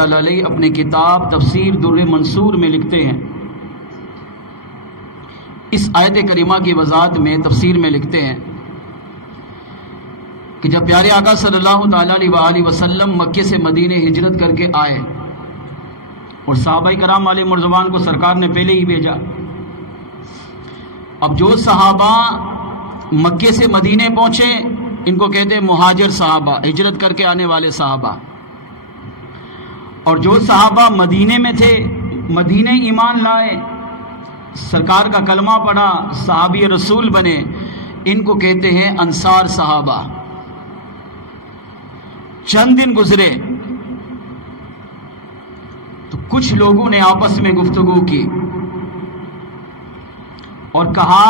تعالی علیہ اپنی کتاب تفسیر در منصور میں لکھتے ہیں، اس آیت کریمہ کی وضاحت میں تفسیر میں لکھتے ہیں کہ جب پیارے آقا صلی اللہ تعالیٰ علیہ وآلہ وسلم مکے سے مدینے ہجرت کر کے آئے اور صحابہ کرام علیہ مرضوان کو سرکار نے پہلے ہی بھیجا، اب جو صحابہ مکے سے مدینے پہنچے ان کو کہتے ہیں مہاجر صحابہ، ہجرت کر کے آنے والے صحابہ، اور جو صحابہ مدینے میں تھے، مدینے ایمان لائے، سرکار کا کلمہ پڑھا، صحابی رسول بنے، ان کو کہتے ہیں انصار صحابہ۔ چند دن گزرے تو کچھ لوگوں نے آپس میں گفتگو کی اور کہا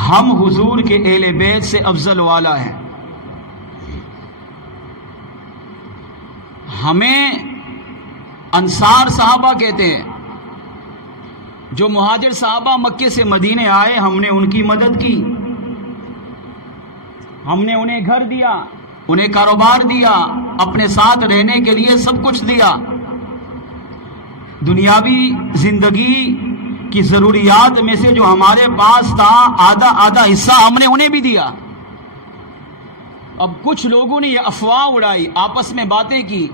ہم حضور کے اہل بیت سے افضل والا ہیں، ہمیں انصار صحابہ کہتے ہیں۔ جو مہاجر صحابہ مکے سے مدینے آئے ہم نے ان کی مدد کی، ہم نے انہیں گھر دیا، انہیں کاروبار دیا، اپنے ساتھ رہنے کے لیے سب کچھ دیا، دنیاوی زندگی کی ضروریات میں سے جو ہمارے پاس تھا آدھا حصہ ہم نے انہیں بھی دیا۔ اب کچھ لوگوں نے یہ افواہ اڑائی، آپس میں باتیں کی،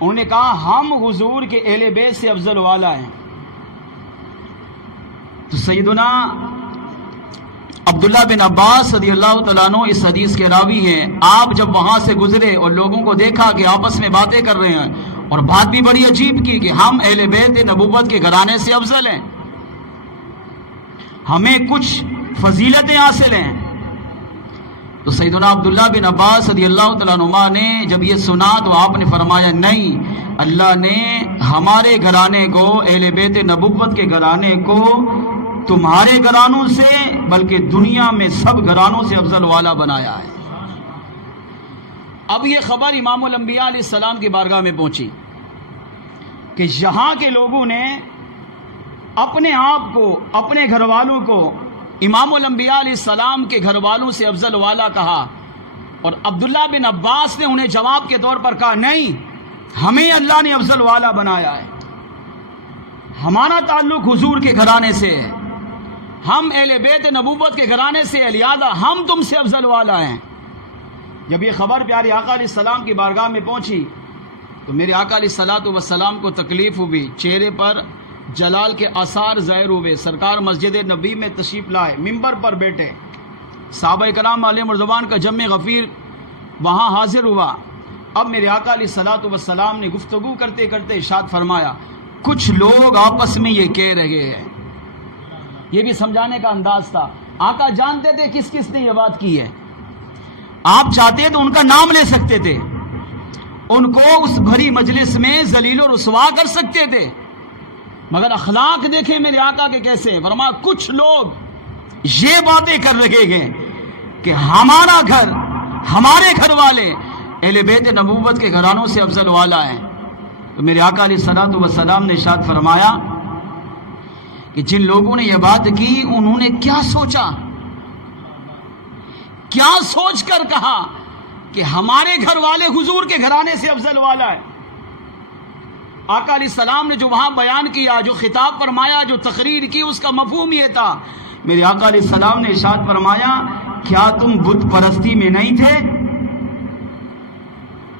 انہوں نے کہا ہم حضور کے اہل بیت سے افضل والا ہیں۔ تو سیدنا عبداللہ بن عباس رضی اللہ تعالیٰ عنہ اس حدیث کے راوی ہیں، آپ جب وہاں سے گزرے اور لوگوں کو دیکھا کہ آپس میں باتیں کر رہے ہیں اور بات بھی بڑی عجیب کی کہ ہم اہل بیت نبوت کے گھرانے سے افضل ہیں، ہمیں کچھ فضیلتیں حاصل ہیں، تو سیدنا عبداللہ بن عباس رضی اللہ تعالیٰ عنہ نے جب یہ سنا تو آپ نے فرمایا نہیں، اللہ نے ہمارے گھرانے کو، اہل بیت نبوت کے گھرانے کو تمہارے گھرانوں سے بلکہ دنیا میں سب گھرانوں سے افضل والا بنایا ہے۔ اب یہ خبر امام الانبیاء علیہ السلام کی بارگاہ میں پہنچی کہ یہاں کے لوگوں نے اپنے آپ کو، اپنے گھر والوں کو امام الانبیاء علیہ السلام کے گھر والوں سے افضل والا کہا، اور عبداللہ بن عباس نے انہیں جواب کے طور پر کہا نہیں، ہمیں اللہ نے افضل والا بنایا ہے، ہمارا تعلق حضور کے گھرانے سے ہے، ہم اہل بیت نبوت کے گھرانے سے، لہذا ہم تم سے افضل والا ہیں۔ جب یہ خبر پیارے آقا علیہ السلام کی بارگاہ میں پہنچی تو میرے آقا علیہ السلام کو تکلیف ہوئی، چہرے پر جلال کے آثار ظاہر ہوئے، سرکار مسجد نبی میں تشریف لائے، منبر پر بیٹھے، صحابہ کرام علیہ مرضوان کا جمع غفیر وہاں حاضر ہوا۔ اب میرے آقا علیہ السلام نے گفتگو کرتے کرتے ارشاد فرمایا، کچھ لوگ آپس میں یہ کہہ رہے ہیں، یہ بھی سمجھانے کا انداز تھا، آقا جانتے تھے کس کس نے یہ بات کی ہے، آپ چاہتے تو ان کا نام لے سکتے تھے، ان کو اس بھری مجلس میں ذلیل و رسوا کر سکتے تھے، مگر اخلاق دیکھیں میرے آقا کے کیسے، فرمایا کچھ لوگ یہ باتیں کر رہے ہیں کہ ہمارا گھر، ہمارے گھر والے اہل بیت نبوت کے گھرانوں سے افضل والا ہے۔ تو میرے آقا علیہ السلام نے ارشاد فرمایا کہ جن لوگوں نے یہ بات کی انہوں نے کیا سوچا، کیا سوچ کر کہا کہ ہمارے گھر والے حضور کے گھرانے سے افضل والا ہے۔ آقا علیہ السلام نے جو وہاں بیان کیا، جو خطاب فرمایا، جو تقریر کی، اس کا مفہوم یہ تھا، میرے آقا علیہ السلام نے ارشاد فرمایا کیا تم بت پرستی میں نہیں تھے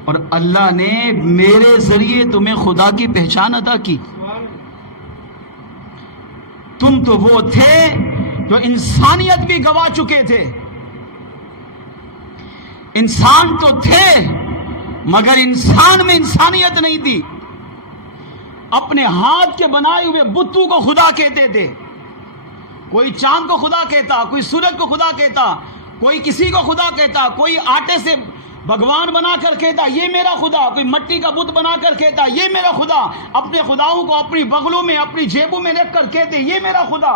اور اللہ نے میرے ذریعے تمہیں خدا کی پہچان عطا کی؟ تم تو وہ تھے جو انسانیت بھی گوا چکے تھے، انسان تو تھے مگر انسان میں انسانیت نہیں تھی، اپنے ہاتھ کے بنائے ہوئے بتوں کو خدا کہتے تھے، کوئی چاند کو خدا کہتا، کوئی سورج کو خدا کہتا، کوئی کسی کو خدا کہتا، کوئی آٹے سے بھگوان بنا کر کہتا یہ میرا خدا، کوئی مٹی کا بت بنا کر کہتا یہ میرا خدا، اپنے خداؤں کو اپنی بغلوں میں، اپنی جیبوں میں رکھ کر کہتے یہ میرا خدا۔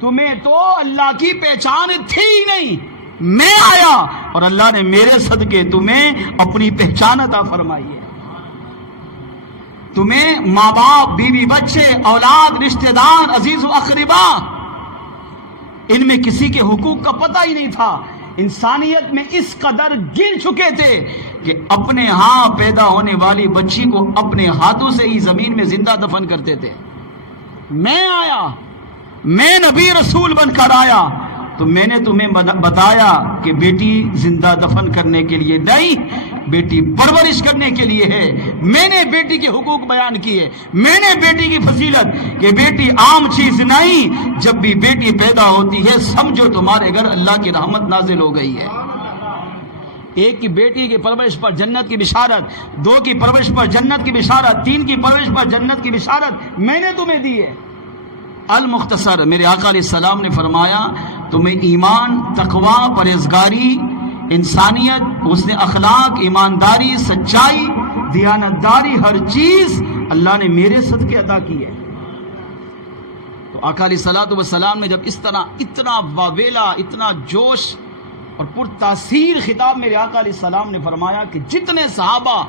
تمہیں تو اللہ کی پہچان تھی ہی نہیں، میں آیا اور اللہ نے میرے صدقے تمہیں اپنی پہچان عطا فرمائی ہے۔ تمہیں ماں باپ، بیوی بچے، اولاد، رشتہ دار، عزیز و اقربا، ان میں کسی کے حقوق کا پتہ ہی نہیں تھا، انسانیت میں اس قدر گر چکے تھے کہ اپنے ہاں پیدا ہونے والی بچی کو اپنے ہاتھوں سے ہی زمین میں زندہ دفن کرتے تھے. میں آیا، میں نبی رسول بن کر آیا تو میں نے تمہیں بتایا کہ بیٹی زندہ دفن کرنے کے لیے نہیں، بیٹی پرورش کرنے کے لیے ہے. میں نے بیٹی کے حقوق بیان کیے، میں نے بیٹی کی فضیلت کہ بیٹی عام چیز نہیں، جب بھی بیٹی پیدا ہوتی ہے سمجھو تمہارے گھر اللہ کی رحمت نازل ہو گئی ہے. ایک کی بیٹی کی پرورش پر جنت کی بشارت، دو کی پرورش پر جنت کی بشارت، تین کی پرورش پر جنت کی بشارت میں نے تمہیں دی ہے. المختصر میرے آقا علیہ السلام نے فرمایا تمہیں ایمان، تقوی، پرہیزگاری، انسانیت، حسن اخلاق، ایمانداری، سچائی، دیانتداری، ہر چیز اللہ نے میرے صدقے عطا کی ہے. تو آقا علیہ الصلوۃ والسلام نے جب اس طرح اتنا واویلا، اتنا جوش اور پرتاثیر خطاب میرے آقا علیہ السلام نے فرمایا کہ جتنے صحابہ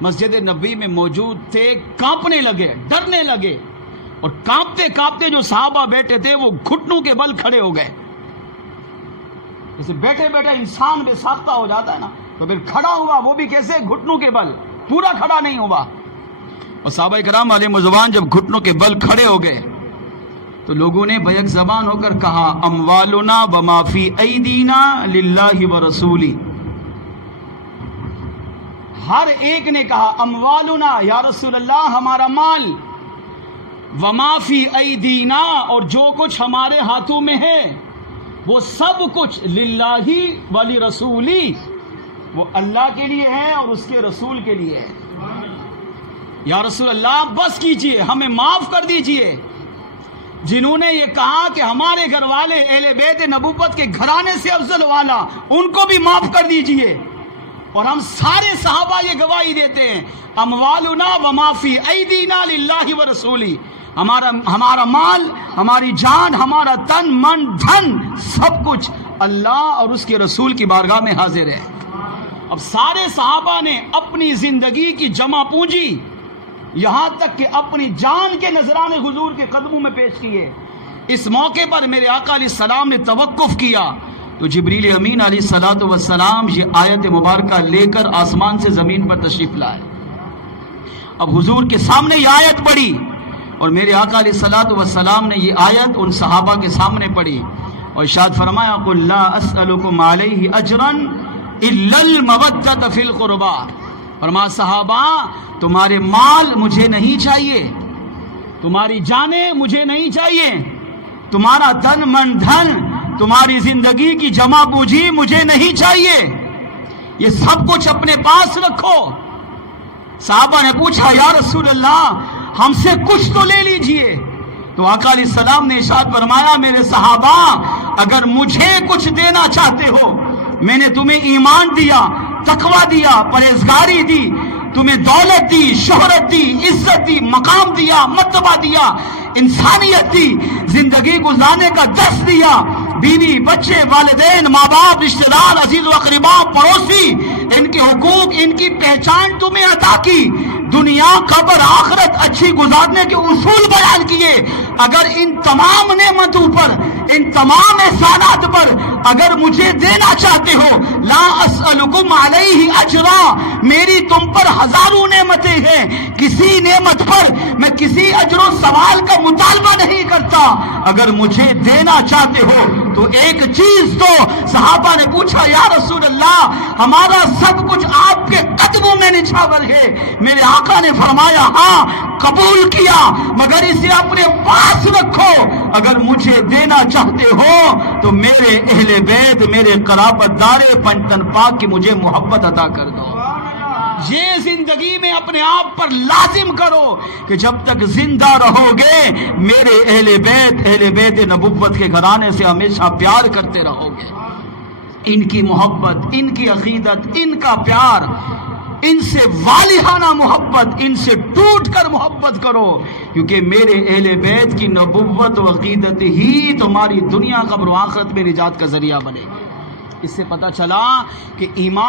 مسجد نبوی میں موجود تھے کانپنے لگے، ڈرنے لگے، اور کانپتے کانپتے جو صحابہ بیٹھے تھے وہ گھٹنوں کے بل کھڑے ہو گئے. جیسے بیٹھے بیٹھے انسان بے ساختہ ہو جاتا ہے نا، تو پھر کھڑا ہوا وہ بھی کیسے؟ گھٹنوں کے بل، پورا کھڑا نہیں ہوا. اور صحابہ کرام علیہ رضوان جب گھٹنوں کے بل کھڑے ہو گئے تو لوگوں نے بیک زبان ہو کر کہا اموالنا وما فی ایدینا للہ ورسولی. ہر ایک نے کہا اموالنا یا رسول اللہ ہمارا مال، وما فی ایدینا اور جو کچھ ہمارے ہاتھوں میں ہے وہ سب کچھ للہ ولی رسولی، وہ اللہ کے لیے ہے اور اس کے رسول کے لیے ہے. یا رسول اللہ بس کیجئے، ہمیں معاف کر دیجئے. جنہوں نے یہ کہا کہ ہمارے گھر والے اہل بیت نبوت کے گھرانے سے افضل والا، ان کو بھی معاف کر دیجئے. اور ہم سارے صحابہ یہ گواہی دیتے ہیں اموالنا وما فی ایدینا للہ ورسولی، ہمارا مال، ہماری جان، ہمارا تن من دھن سب کچھ اللہ اور اس کے رسول کی بارگاہ میں حاضر ہے. اب سارے صحابہ نے اپنی زندگی کی جمع پونجی، یہاں تک کہ اپنی جان کے نذرانے حضور کے قدموں میں پیش کیے. اس موقع پر میرے آقا علیہ السلام نے توقف کیا تو جبریل امین علیہ الصلوۃ والسلام یہ آیت مبارکہ لے کر آسمان سے زمین پر تشریف لائے. اب حضور کے سامنے یہ آیت پڑھی اور میرے آقا علیہ الصلوۃ والسلام نے یہ آیت ان صحابہ کے سامنے پڑھی اور ارشاد فرمایا قل لا اسألکم علیہ اجرا الا المودۃ فی القربى. فرمایا صحابہ تمہارے مال مجھے نہیں چاہیے، تمہاری جانیں مجھے نہیں چاہیے، تمہارا تن من دھن، تمہاری زندگی کی جمع پونجی مجھے نہیں چاہیے، یہ سب کچھ اپنے پاس رکھو. صحابہ نے پوچھا یا رسول اللہ ہم سے کچھ تو لے لیجئے. تو آقا علیہ السلام نے ارشاد فرمایا میرے صحابہ اگر مجھے کچھ دینا چاہتے ہو، میں نے تمہیں ایمان دیا، تقوی دیا، پرہیزگاری دی، تمہیں دولت دی، شہرت دی، عزت دی، مقام دیا، مرتبہ دیا، انسانیت دی، زندگی گزارنے کا درس دیا، بیوی بچے والدین ماں باپ رشتہ دار عزیز و اقربا پڑوسی ان کے حقوق ان کی پہچان تمہیں عطا کی، دنیا قبر آخرت اچھی گزارنے کے اصول بیان کیے. اگر ان تمام نعمتوں پر، ان تمام احسانات پر اگر مجھے دینا چاہتے ہو لا اسألکم علیہ اجرا، میری تم پر ہزاروں نعمتیں ہیں، کسی نعمت پر میں کسی اجر و ثواب کا مطالبہ نہیں کرتا، اگر مجھے دینا چاہتے ہو تو ایک چیز دو. صحابہ نے پوچھا یا رسول اللہ ہمارا سب کچھ آپ کے قدموں میں نچھاور ہے. میرے آقا نے فرمایا ہاں قبول کیا مگر اسے اپنے پاس رکھو، اگر مجھے دینا چاہتے ہو تو میرے اہل بیت، میرے قرابت دار پنجتن پاک کی مجھے محبت عطا کر دو. یہ زندگی میں اپنے آپ پر لازم کرو کہ جب تک زندہ رہو گے میرے اہل بیت نبوت کے گھرانے سے ہمیشہ پیار کرتے رہو گے. ان کی محبت، ان کی عقیدت، ان کا پیار، ان سے والہانہ محبت، ان سے ٹوٹ کر محبت کرو، کیونکہ میرے اہل بیت کی نبوت و عقیدت ہی تمہاری دنیا قبر و آخرت میں نجات کا ذریعہ بنے گی. اس سے پتہ چلا کہ ایمان